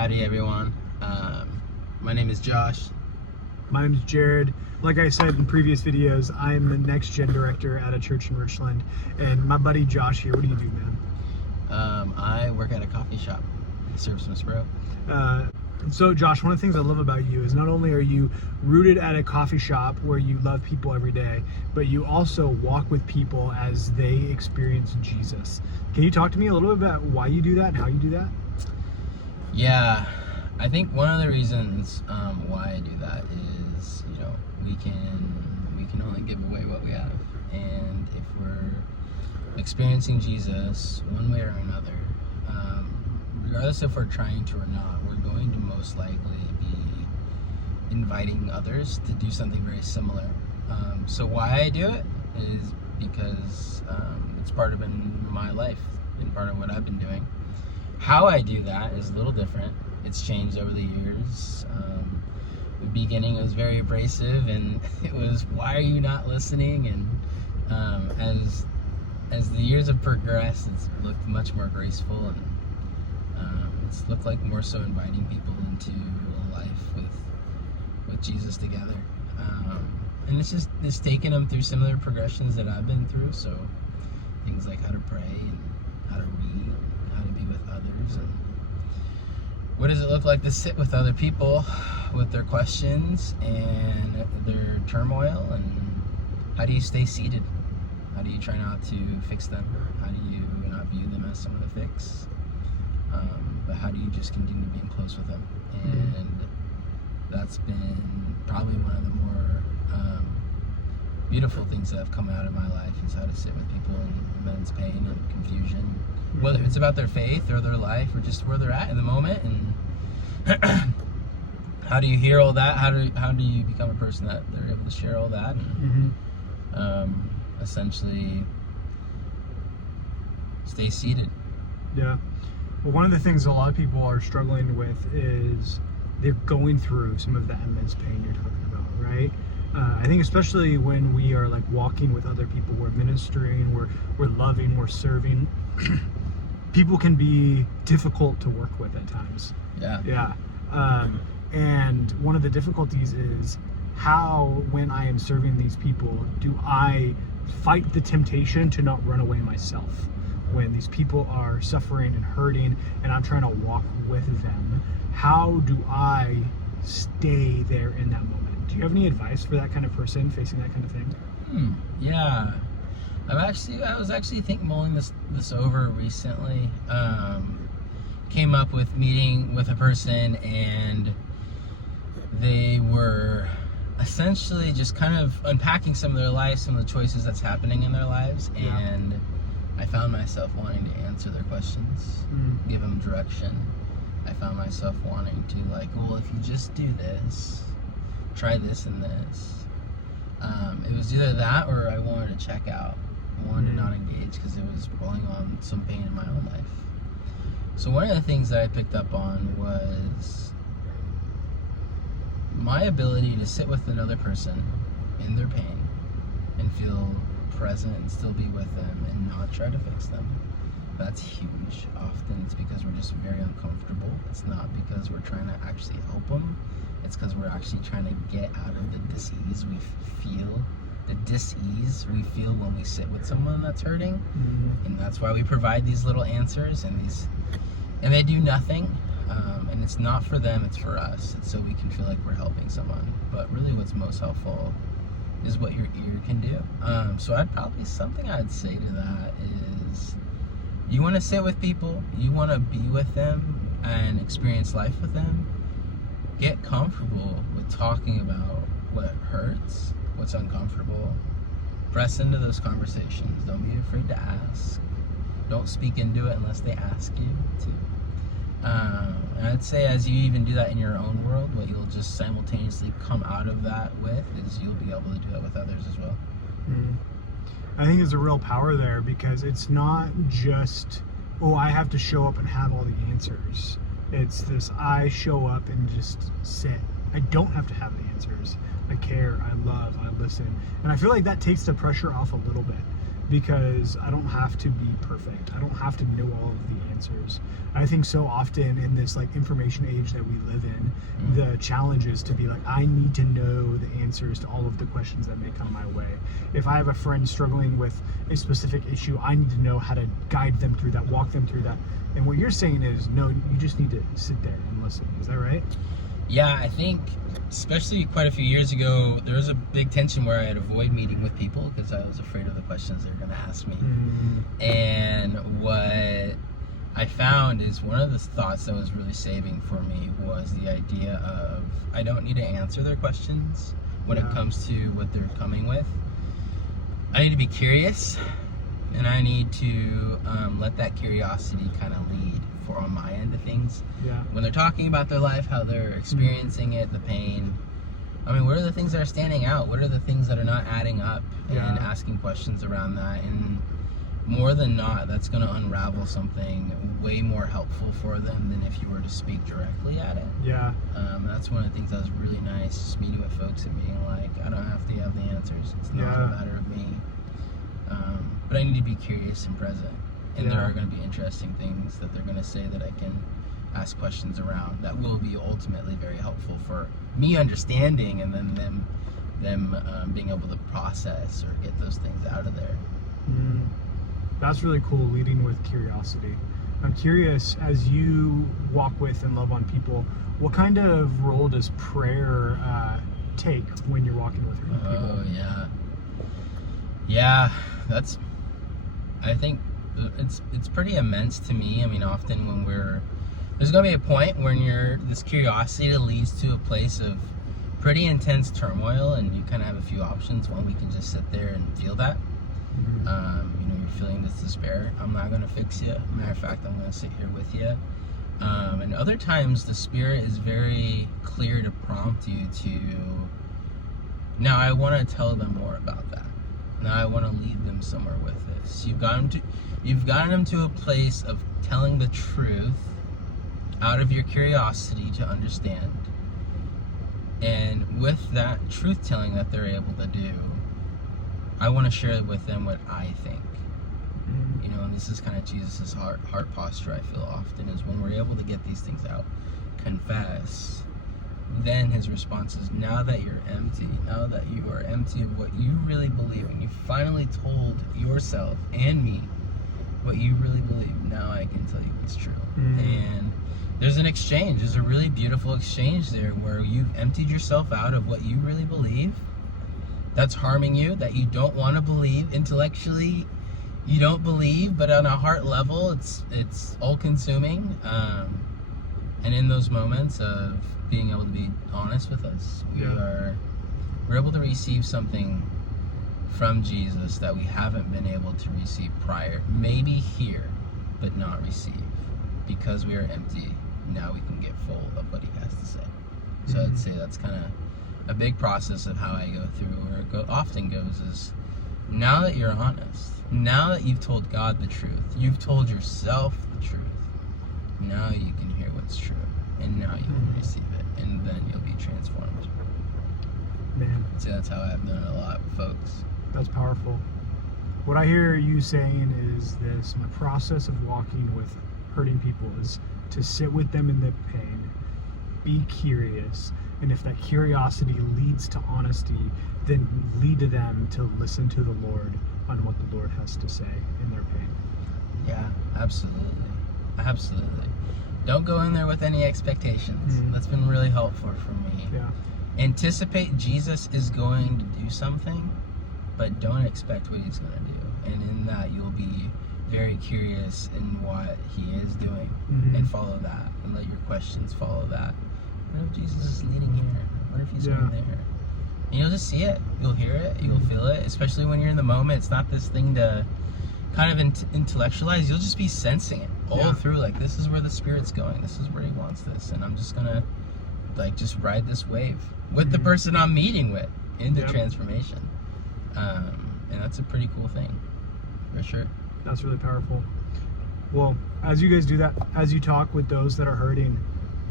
Howdy, everyone. My name is Josh. My name is Jared. Like I said in previous videos, I'm the next gen director at a church in Richland. And my buddy Josh here, what do you do, man? I work at a coffee shop, serve some espresso. So Josh, one of the things I love about you is not only are you rooted at a coffee shop where you love people every day, but you also walk with people as they experience Jesus. Can you talk to me a little bit about why you do that and how you do that? Yeah, I think one of the reasons why I do that is, we can only give away what we have, and if we're experiencing Jesus one way or another, regardless if we're trying to or not, we're going to most likely be inviting others to do something very similar. So why I do it is because it's part of my life and part of what I've been doing. How I do that is a little different. It's changed over the years. The beginning was very abrasive, and it was, why are you not listening? And as the years have progressed, it's looked much more graceful, and it's looked like more so inviting people into a life with Jesus together. And it's taken them through similar progressions that I've been through. So things like how to pray and how to read, and how to be with others, and what does it look like to sit with other people with their questions and their turmoil, and how do you stay seated? How do you try not to fix them? How do you not view them as someone to fix? But how do you just continue being close with them? And that's been probably one of the more beautiful things that have come out of my life, is how to sit with people in immense pain and confusion, whether it's about their faith or their life or just where they're at in the moment. And how do you hear all that? How do you become a person that they're able to share all that and essentially stay seated? Yeah. Well, one of the things a lot of people are struggling with is they're going through some of that immense pain you're talking about, right? I think especially when we are like walking with other people, we're ministering, we're loving, we're serving. People can be difficult to work with at times. Yeah. Yeah. And one of the difficulties is how, when I am serving these people, do I fight the temptation to not run away myself? When these people are suffering and hurting and I'm trying to walk with them, how do I stay there in that moment? Do you have any advice for that kind of person facing that kind of thing? Yeah. I was actually mulling this over recently. Came up with meeting with a person, and they were essentially just kind of unpacking some of their lives, some of the choices that's happening in their lives, and I found myself wanting to answer their questions, give them direction. I found myself wanting to, well, if you just do this, try this and this. It was either that or I wanted to check out. I wanted to not engage because it was rolling on some pain in my own life. So one of the things that I picked up on was my ability to sit with another person in their pain and feel present and still be with them and not try to fix them. That's huge. Often it's because we're just very uncomfortable. It's not because we're trying to actually help them. It's because we're actually trying to get out of the dis-ease we feel. The dis-ease we feel when we sit with someone that's hurting. And that's why we provide these little answers and they do nothing. And it's not for them, it's for us. It's so we can feel like we're helping someone. But really what's most helpful is what your ear can do. So something I'd say to that is, you want to sit with people, you want to be with them and experience life with them, get comfortable with talking about what hurts, what's uncomfortable. Press into those conversations. Don't be afraid to ask. Don't speak into it unless they ask you to. And I'd say as you even do that in your own world, what you'll just simultaneously come out of that with is you'll be able to do that with others as well. I think there's a real power there, because it's not just, I have to show up and have all the answers. It's this, I show up and just sit. I don't have to have the answers. I care, I love, I listen. And I feel like that takes the pressure off a little bit. because I don't have to be perfect. I don't have to know all of the answers. I think so often in this like information age that we live in, the challenge is to be like, I need to know the answers to all of the questions that may come my way. If I have a friend struggling with a specific issue, I need to know how to guide them through that, walk them through that. And what you're saying is, no, you just need to sit there and listen. Is that right? Yeah, I think, especially quite a few years ago, there was a big tension where I'd avoid meeting with people because I was afraid of the questions they were going to ask me. And what I found is one of the thoughts that was really saving for me was the idea of I don't need to answer their questions when it comes to what they're coming with. I need to be curious, and I need to let that curiosity kind of lead on my end of things. When they're talking about their life, how they're experiencing it, the pain. I mean, what are the things that are standing out? What are the things that are not adding up? And asking questions around that. And more than not, that's going to unravel something way more helpful for them than if you were to speak directly at it. That's one of the things that was really nice, just meeting with folks and being like, I don't have to have the answers. It's not a matter of me. But I need to be curious and present. And there are going to be interesting things that they're going to say that I can ask questions around that will be ultimately very helpful for me understanding, and then them being able to process or get those things out of there. That's really cool, leading with curiosity. I'm curious, as you walk with and love on people, what kind of role does prayer take when you're walking with people? Oh, yeah, that's, I think, it's pretty immense to me. I mean, often when there's going to be a point when this curiosity leads to a place of pretty intense turmoil, and you kind of have a few options. One, we can just sit there and feel that. You're feeling this despair. I'm not going to fix you. Matter of fact, I'm going to sit here with you. And other times, the Spirit is very clear to prompt you to, now I want to tell them more about that. Now I want to lead them somewhere with this. You've gotten them to a place of telling the truth out of your curiosity to understand. And with that truth telling that they're able to do, I want to share with them what I think. And this is kind of Jesus' heart posture, I feel often, is when we're able to get these things out, confess, then his response is, now that you're empty, now that you are empty of what you really believe, and you finally told yourself and me what you really believe, now I can tell you what's true. And there's an exchange. There's a really beautiful exchange there where you've emptied yourself out of what you really believe that's harming you, that you don't want to believe intellectually, you don't believe, but on a heart level, it's all-consuming. And in those moments of being able to be honest with us, we're able to receive something from Jesus that we haven't been able to receive prior. Maybe hear, but not receive. Because we are empty, now we can get full of what he has to say. So I'd say that's kind of a big process of how I go through, or it often goes, is now that you're honest, now that you've told God the truth, you've told yourself the truth, now you can hear what's true, and now you can receive it, and then you'll be transformed. Man. So that's how I've done it a lot with folks. That's powerful. What I hear you saying is this: my process of walking with hurting people is to sit with them in the pain, be curious, and if that curiosity leads to honesty, then lead to them to listen to the Lord on what the Lord has to say in their pain. Yeah, absolutely. Absolutely. Don't go in there with any expectations. That's been really helpful for me. Anticipate Jesus is going to do something, but don't expect what he's going to do. And in that, you'll be very curious in what he is doing, and follow that, and let your questions follow that. What if Jesus is leading here? What if he's going there? And you'll just see it. You'll hear it. You'll feel it. Especially when you're in the moment. It's not this thing to kind of intellectualize. You'll just be sensing it all through. Like, this is where the Spirit's going. This is where he wants this. And I'm just going to, like, just ride this wave with the person I'm meeting with into transformation. And that's a pretty cool thing, for sure. That's really powerful. Well, as you guys do that, as you talk with those that are hurting,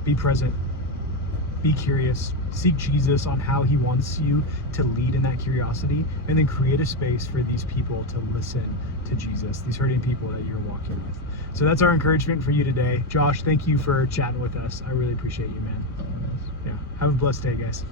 be present. be curious, seek Jesus on how he wants you to lead in that curiosity, and then create a space for these people to listen to Jesus, these hurting people that you're walking with. So that's our encouragement for you today. Josh, thank you for chatting with us. I really appreciate you, man. Yeah, have a blessed day, guys.